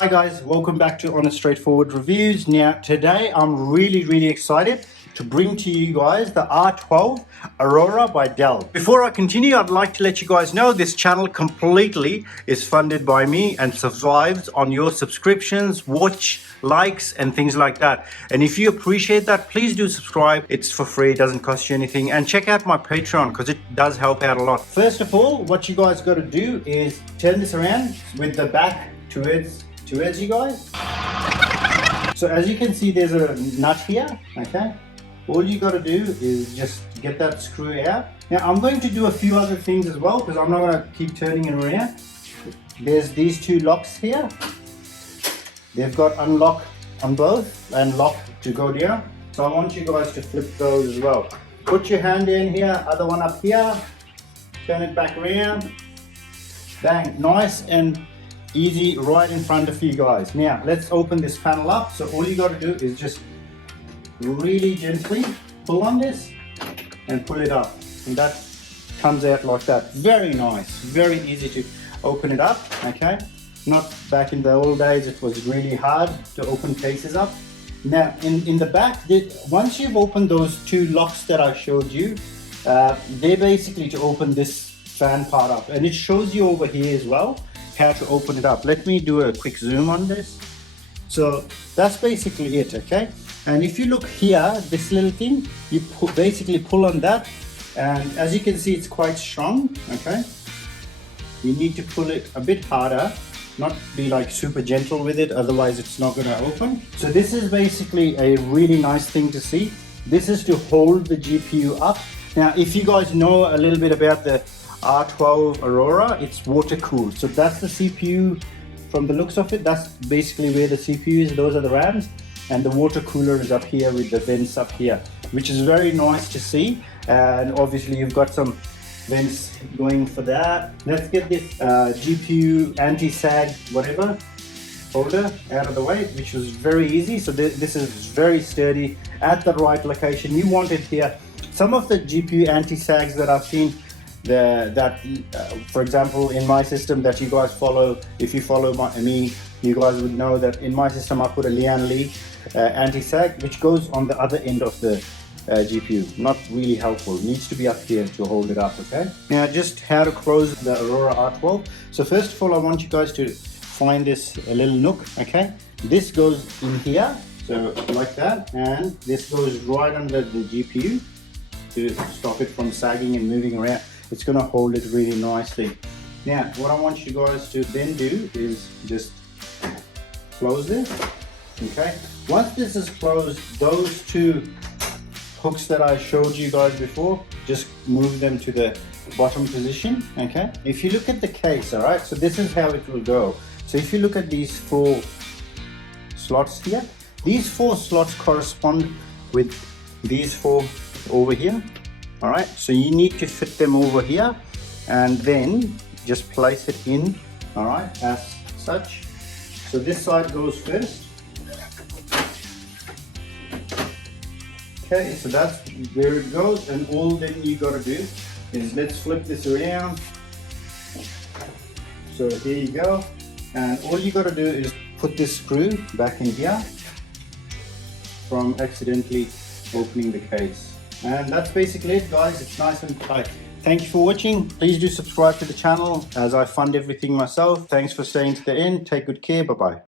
Hi guys, welcome back to Honest Straightforward Reviews. Now today I'm really excited to bring to you guys the R12 Aurora by Dell. Before I continue, I'd like to let you guys know this channel completely is funded by me and survives on your subscriptions, watch, likes and things like that. And if you appreciate that, please do subscribe. It's for free, it doesn't cost you anything. And check out my Patreon because it does help out a lot. First of all, what you guys got to do is turn this around with the back towards you guys. So as you can see, there's a nut here, okay? All you got to do is just get that screw out. Now I'm going to do a few other things as well because I'm not going to keep turning it around. There's these two locks here. They've got unlock on both and lock to go down. So I want you guys to flip those as well. Put your hand in here, other one up here, turn it back around. Bang, nice and easy right in front of you guys. Now let's open this panel up. So all you got to do is just really gently pull on this and pull it up, and that comes out like that. Very nice, very easy to open it up, okay? Not back in the old days, it was really hard to open cases up. Now in the back, once you've opened those two locks that I showed you, they're basically to open this fan part up, and it shows you over here as well how to open it up. Let me do a quick zoom on this. So that's basically it, okay? And if you look here, this little thing, you basically pull on that, and as you can see, it's quite strong, okay? You need to pull it a bit harder, not be like super gentle with it, otherwise it's not going to open. So this is basically a really nice thing to see. This is to hold the GPU up. Now if you guys know a little bit about the R12 Aurora, it's water cooled. So that's the CPU from the looks of it. That's basically where the CPU is. Those are the RAMs, and the water cooler is up here with the vents up here, which is very nice to see. And obviously you've got some vents going for that. Let's get this GPU anti-sag whatever holder out of the way, which was very easy. So this is very sturdy at the right location. You want it here. Some of the GPU anti-sags that I've seen, for example, in my system that you guys follow, if you follow me, you guys would know that in my system I put a Lian Li anti-sag, which goes on the other end of the GPU. Not really helpful. It needs to be up here to hold it up, okay? Now just how to close the Aurora R12. So first of all, I want you guys to find this little nook, okay? This goes in here, so like that, and this goes right under the GPU to stop it from sagging and moving around. It's going to hold it really nicely. Now what I want you guys to then do is just close this, okay? Once this is closed, those two hooks that I showed you guys before, just move them to the bottom position, okay? If you look at the case, all right, so this is how it will go. So if you look at these 4 slots here, these 4 slots correspond with these 4 over here. All right, so you need to fit them over here and then just place it in, all right, as such. So this side goes first. Okay, so that's where it goes, and all then you got to do is, let's flip this around. So here you go, and all you got to do is put this screw back in here from accidentally opening the case. And that's basically it, guys. It's nice and tight. Thank you for watching. Please do subscribe to the channel as I fund everything myself. Thanks for staying to the end. Take good care. Bye-bye.